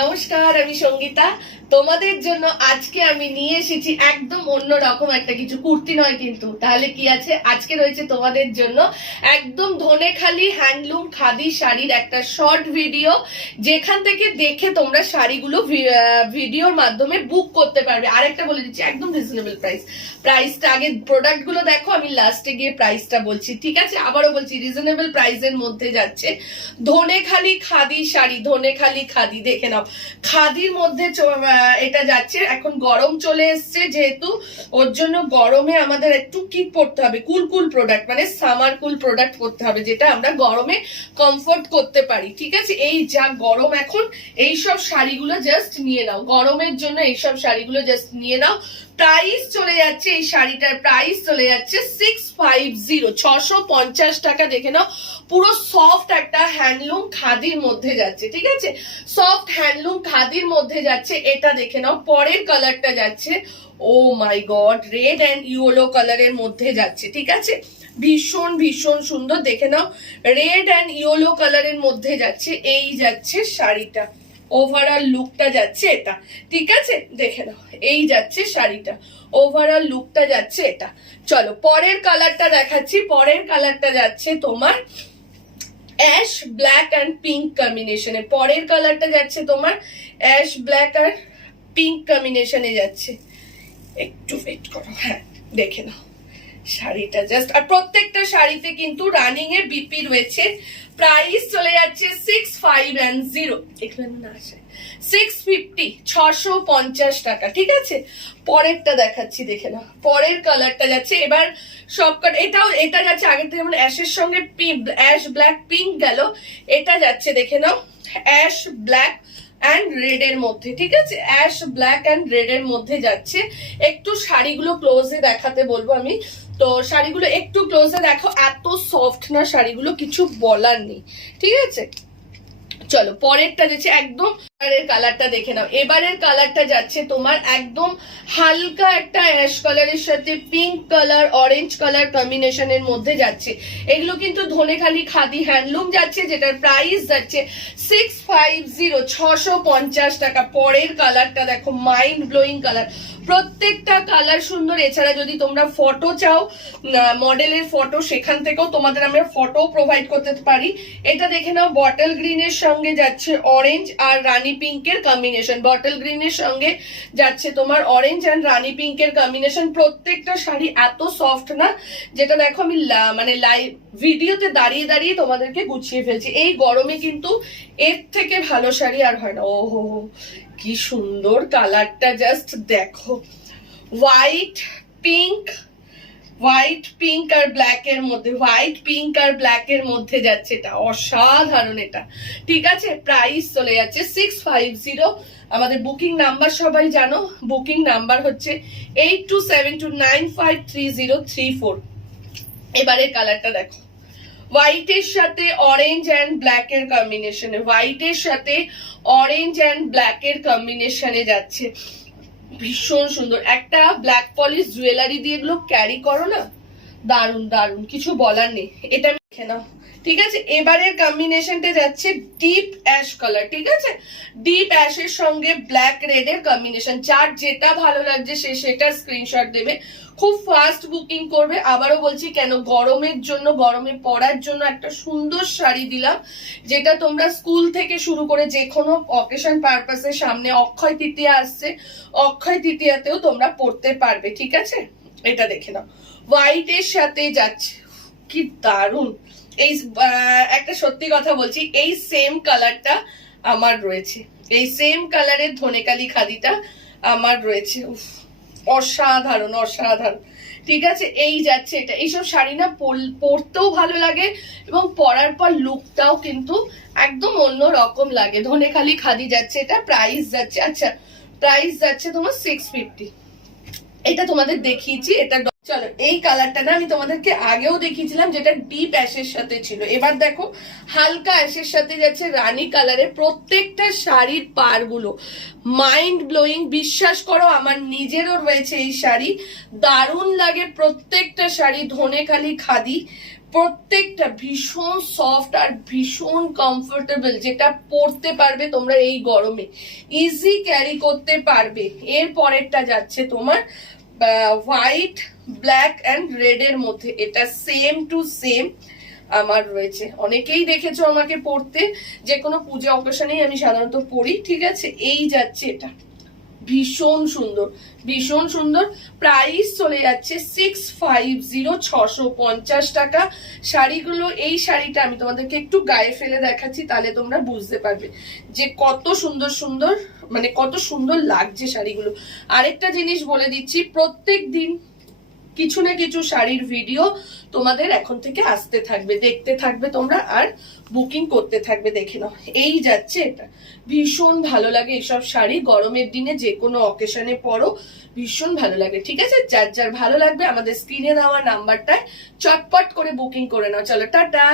নমস্কার, আমি সঙ্গীতা। তোমাদের জন্য আজকে আমি নিয়ে এসেছি একদম অন্যরকম একটা কিছু। কুর্তি নয় কিন্তু, তাহলে কি আছে? আজকে রয়েছে তোমাদের জন্য একদম ধনেখালি হ্যান্ডলুম খাদি শাড়ির একটা শর্ট ভিডিও, যেখান থেকে দেখে তোমরা শাড়িগুলো ভিডিওর মাধ্যমে বুক করতে পারবে। আরেকটা বলে দিচ্ছি, একদম রিজনেবল প্রাইসটা আগে প্রোডাক্ট গুলো দেখো, আমি লাস্টে গিয়ে প্রাইসটা বলছি, ঠিক আছে? আবারও বলছি, রিজনেবল প্রাইসের মধ্যে যাচ্ছে ধনেখালি খাদি শাড়ি। ধনেখালি খাদি দেখে নাও, খাদির মধ্যে এটা যাচ্ছে। এখন গরম চলে এসছে, যেহেতু ওর জন্য গরমে আমাদের একটু কি পড়তে হবে, কুল প্রোডাক্ট, মানে সামার কুল প্রোডাক্ট করতে হবে, যেটা আমরা গরমে কমফোর্ট করতে পারি, ঠিক আছে? এই যা গরম এখন, এইসব শাড়িগুলো জাস্ট নিয়ে নাও, গরমের জন্য এইসব শাড়িগুলো জাস্ট নিয়ে নাও। প্রাইস চলে যাচ্ছে, এই শাড়িটার প্রাইস চলে যাচ্ছে 650 টাকা। দেখে নাও, পুরো সফট একটা হ্যান্ডলুম খাদির মধ্যে যাচ্ছে, ঠিক আছে? সফট হ্যান্ডলুম খাদির মধ্যে যাচ্ছে। এটা দেখে নাও, পরের কালারটা যাচ্ছে, ও মাই গড, রেড অ্যান্ড ইয়েলো কালারের মধ্যে যাচ্ছে, ঠিক আছে? ভীষণ ভীষণ সুন্দর। দেখে নাও, রেড অ্যান্ড ইয়েলো কালারের মধ্যে যাচ্ছে, এই যাচ্ছে শাড়িটা। ওভারঅল লুকটা যাচ্ছে এটা, ঠিক আছে? দেখে নাও, এই যাচ্ছে শাড়িটা, ওভারঅল লুকটা যাচ্ছে এটা। চলো পরের কালারটা দেখাচ্ছি। পরের কালারটা যাচ্ছে তোমার অ্যাশ ব্ল্যাক অ্যান্ড পিঙ্ক কম্বিনেশনে। পরের কালারটা যাচ্ছে তোমার অ্যাশ ব্ল্যাক আর পিঙ্ক কম্বিনেশনে যাচ্ছে। একটু ওয়েট করো, হ্যাঁ দেখে নাও শাড়িটা জাস্ট। আর প্রত্যেকটা শাড়িতে কিন্তু রানিং এ বিপি রয়েছে। প্রাইস চলে যাচ্ছে 650, দেখলেন না, 650 টাকা, ঠিক আছে? পরেরটা দেখাচ্ছি, দেখে নাও, পরের কালারটা যাচ্ছে এবার সবকটা। এটা যাচ্ছে আগের থেকে, যেমন অ্যাশের সঙ্গে অ্যাশ ব্ল্যাক পিঙ্ক গেল, এটা যাচ্ছে দেখে নাও অ্যাশ ব্ল্যাক অ্যান্ড রেড এর মধ্যে, ঠিক আছে? অ্যাশ ব্ল্যাক অ্যান্ড রেড এর মধ্যে যাচ্ছে। একটু শাড়িগুলো ক্লোজে দেখাতে বলবো আমি, তো শাড়িগুলো একটু ক্লোজে দেখো, এত সফট না শাড়িগুলো, কিছু বলার নেই, ঠিক আছে? চলো পরেরটা যাচ্ছে একদম কালারটা দেখে নাও। এবারের কালারটা যাচ্ছে তোমার একদম হালকা একটা অ্যাশ কালারের সাথে পিঙ্ক কালার, অরেঞ্জ কালার কম্বিনেশনের মধ্যে যাচ্ছে। এগুলো কিন্তু ধনেখালি খাদি হ্যান্ডলুম যাচ্ছে, যেটার প্রাইস যাচ্ছে 650 টাকা। পরের কালারটা দেখো, মাইন্ড ব্লোয়িং কালার, প্রত্যেকটা কালার সুন্দর। এছাড়া যদি তোমরা ফটো চাও, মডেলের ফটো, সেখান থেকেও তোমাদের আমরা ফটো প্রোভাইড করতে পারি। এটা দেখে নাও, বটল গ্রিনের সঙ্গে যাচ্ছে অরেঞ্জ আর রানী পিঙ্কের কম্বিনেশন। বটল গ্রিনের সঙ্গে যাচ্ছে তোমার অরেঞ্জ অ্যান্ড রানী পিঙ্কের কম্বিনেশন। প্রত্যেকটা শাড়ি এত সফট না, যেটা দেখো আমি মানে লাইভ ভিডিওতে দাঁড়িয়ে দাঁড়িয়ে তোমাদেরকে গুছিয়ে ফেলছি। এই গরমে কিন্তু এর থেকে ভালো শাড়ি আর হয় না। ওহো, কি সুন্দর কালারটা, জাস্ট দেখো, হোয়াইট পিঙ্ক আর ব্ল্যাক এর মধ্যে, হোয়াইট পিঙ্ক আর ব্ল্যাক এর মধ্যে যাচ্ছে, এটা অসাধারণ এটা, ঠিক আছে? প্রাইস চলে যাচ্ছে 650। আমাদের বুকিং নাম্বার সবাই জানো, বুকিং নাম্বার হচ্ছে 8272953034। এবারে কালারটা দেখো, হোয়াইটের সাথে অরেঞ্জ অ্যান্ড ব্ল্যাক এর কম্বিনেশনে, হোয়াইটের সাথে অরেঞ্জ অ্যান্ড ব্ল্যাক এর কম্বিনেশনে যাচ্ছে। ভীষণ সুন্দর একটা ব্ল্যাক পলিশ জুয়েলারি দিয়ে এগুলো ক্যারি করো না, দারুন দারুন, কিছু বলার নেই। এটা দেখে নাও, ঠিক আছে? এবারের কম্বিনেশনটা যাচ্ছে ডিপ অ্যাশ কালার, ঠিক আছে? ডিপ অ্যাশের সঙ্গে ব্ল্যাক রেড এর কম্বিনেশন। যার যেটা ভালো লাগছে সে সেটা স্ক্রিনশট দেবে, খুব ফাস্ট বুকিং করবে। আবারও বলছি, কেন, গরমের জন্য, গরমে পরার জন্য একটা সুন্দর শাড়ি দিলাম, যেটা তোমরা স্কুল থেকে শুরু করে যে কোনো অকেশন পারপাসে, সামনে অক্ষয় তৃতীয়া আসছে, অক্ষয় তৃতীয়াতেও তোমরা পড়তে পারবে, ঠিক আছে? এটা দেখে নাও, হোয়াইট এর সাথে যাচ্ছে, কি দারুন। এই একটা সত্যি কথা বলছি, এই সেম কালারটা আমার রয়েছে, এই সেম কালারের ধনেকালি খাদিটা আমার রয়েছে। অসাধারণ অসাধারণ, ঠিক আছে? এই যাচ্ছে এটা। এইসব শাড়ি না পরতেও ভালো লাগে এবং পরার পর লুকটাও কিন্তু একদম অন্য রকম লাগে। ধনেখালি খাদি যাচ্ছে এটা। প্রাইস যাচ্ছে, আচ্ছা প্রাইস যাচ্ছে তোমার 650। এটা তোমাদের দেখিয়েছি, এটা। চলো এই কালারটা না আমি তোমাদেরকে আগেও দেখিয়েছিলাম, যেটা ডিপ অ্যাশের সাথে ছিল। এবার দেখো হালকা অ্যাশের সাথে যাচ্ছে রানী কালারের। প্রত্যেকটা শাড়ির পারগুলো মাইন্ড ব্লোয়িং, বিশ্বাস করো আমার নিজেরও রয়েছে এই শাড়ি, দারুণ লাগে প্রত্যেকটা শাড়ি। ধনেখালি খাদি, প্রত্যেকটা ভীষণ সফট আর ভীষণ কমফোর্টেবল, যেটা পরতে পারবে তোমরা এই গরমে, ইজি ক্যারি করতে পারবে। এর পরেরটা যাচ্ছে তোমার হোয়াইট, ব্ল্যাক অ্যান্ড রেড এর মধ্যে। এটা সেম টু সেম আমার রয়েছে, অনেকেই দেখেছো আমাকে পরতে, যে কোনো পূজা অকেশনেই আমি সাধারণত পরি, ঠিক আছে। এই যাচ্ছে এটা, ভীষণ সুন্দর, ভীষণ সুন্দর। প্রাইস চলে যাচ্ছে 650, 650 টাকা শাড়িগুলো। এই শাড়িটা আমি তোমাদেরকে একটু গায়ে ফেলে দেখাচ্ছি, তাহলে তোমরা বুঝতে পারবে যে কত সুন্দর সুন্দর, মানে কত সুন্দর লাগছে শাড়িগুলো। আরেকটা জিনিস বলে দিচ্ছি, প্রত্যেক দিন কিছু না কিছু শাড়ির ভিডিও তোমাদের এখন থেকে আসতে থাকবে, দেখতে থাকবে তোমরা আর বুকিং করতে থাকবে। দেখে নাও, এই যাচ্ছে এটা, ভীষণ ভালো লাগে এসব শাড়ি, গরমের দিনে যে কোনো অকেশনে পরো, ভীষণ ভালো লাগে, ঠিক আছে। যার যার ভালো লাগবে আমাদের স্ক্রিনে দেওয়া নাম্বারটায় চটপট করে বুকিং করে নাও। চলো টাটা।